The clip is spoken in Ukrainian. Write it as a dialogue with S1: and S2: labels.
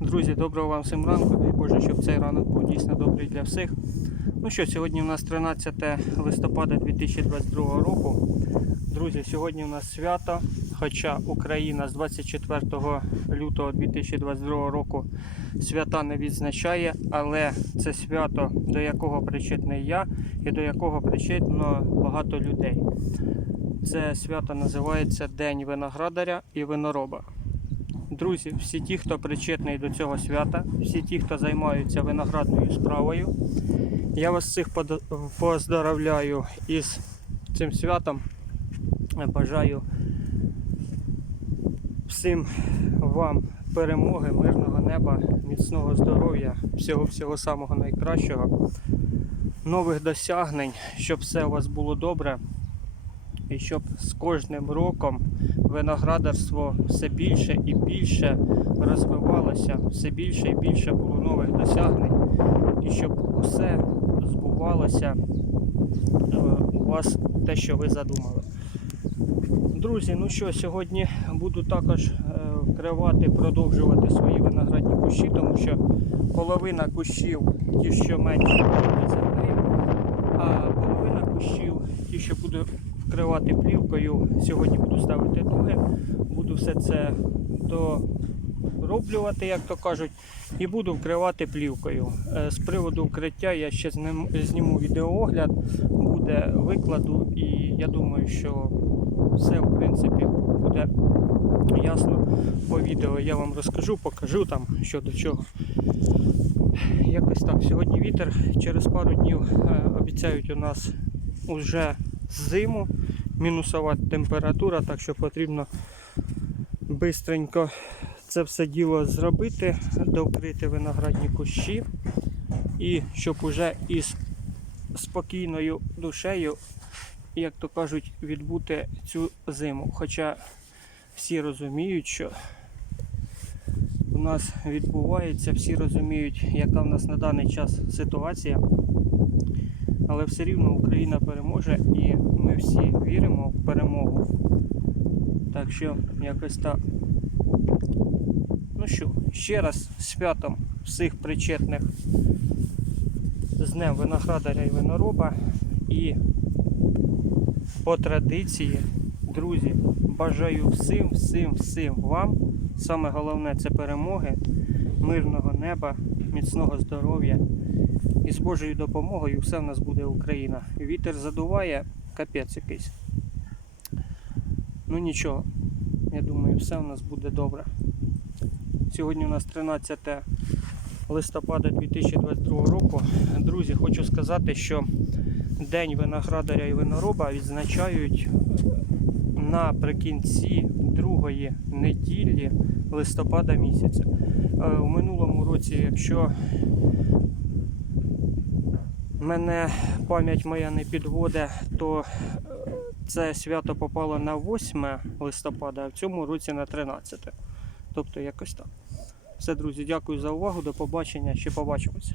S1: Друзі, доброго вам всім ранку. Дай Боже, щоб цей ранок був дійсно добрий для всіх. Ну що, сьогодні у нас 13 листопада 2022 року. Друзі, сьогодні у нас свято, хоча Україна з 24 лютого 2022 року свята не відзначає, але це свято, до якого причетний я і до якого причетно багато людей. Це свято називається День виноградаря і винороба. Друзі, всі ті, хто причетний до цього свята, всі ті, хто займаються виноградною справою, я вас всіх поздоровляю із цим святом. Бажаю всім вам перемоги, мирного неба, міцного здоров'я, всього всього самого найкращого, нових досягнень, щоб все у вас було добре. І щоб з кожним роком виноградарство все більше і більше розвивалося, все більше і більше було нових досягнень, і щоб усе збувалося е, у вас те, що ви задумали. Друзі, ну що, сьогодні буду також е, вкривати, продовжувати свої виноградні кущі, тому що половина кущів, ті, що менше, під землею, а половина кущів, що буду вкривати плівкою, сьогодні буду ставити дуги, буду все це дороблювати, як то кажуть, і буду вкривати плівкою. Е, З приводу вкриття я ще знім- зніму відеоогляд, буде викладу, і я думаю, що все в принципі буде ясно по відео. Я вам розкажу, покажу там що до чого. Якось так. Сьогодні вітер. Через пару днів е, обіцяють у нас уже зиму, мінусова температура, так що потрібно бистренько це все діло зробити, довкрити виноградні кущі. І щоб уже із спокійною душею, як то кажуть, відбути цю зиму. Хоча всі розуміють, що у нас відбувається, всі розуміють, яка в нас на даний час ситуація. Але все рівно Україна переможе і ми всі віримо в перемогу. Так що якось так. Ну що, ще раз святом всіх причетних з Днем виноградаря і винороба. І по традиції, друзі, бажаю всім, всім, всім вам. Саме головне це перемоги, мирного неба, міцного здоров'я. І з Божою допомогою все в нас буде Україна. Вітер задуває, капець якийсь. Ну нічого, я думаю, все в нас буде добре. Сьогодні у нас 13 листопада 2022 року. Друзі, хочу сказати, що День виноградаря і винороба відзначають наприкінці другої неділі листопада місяця. Е, У минулому році, якщо мене пам'ять моя не підводить, то е, це свято попало на 8 листопада, а в цьому році на 13. Тобто якось так. Все, друзі, дякую за увагу. До побачення. Ще побачимося.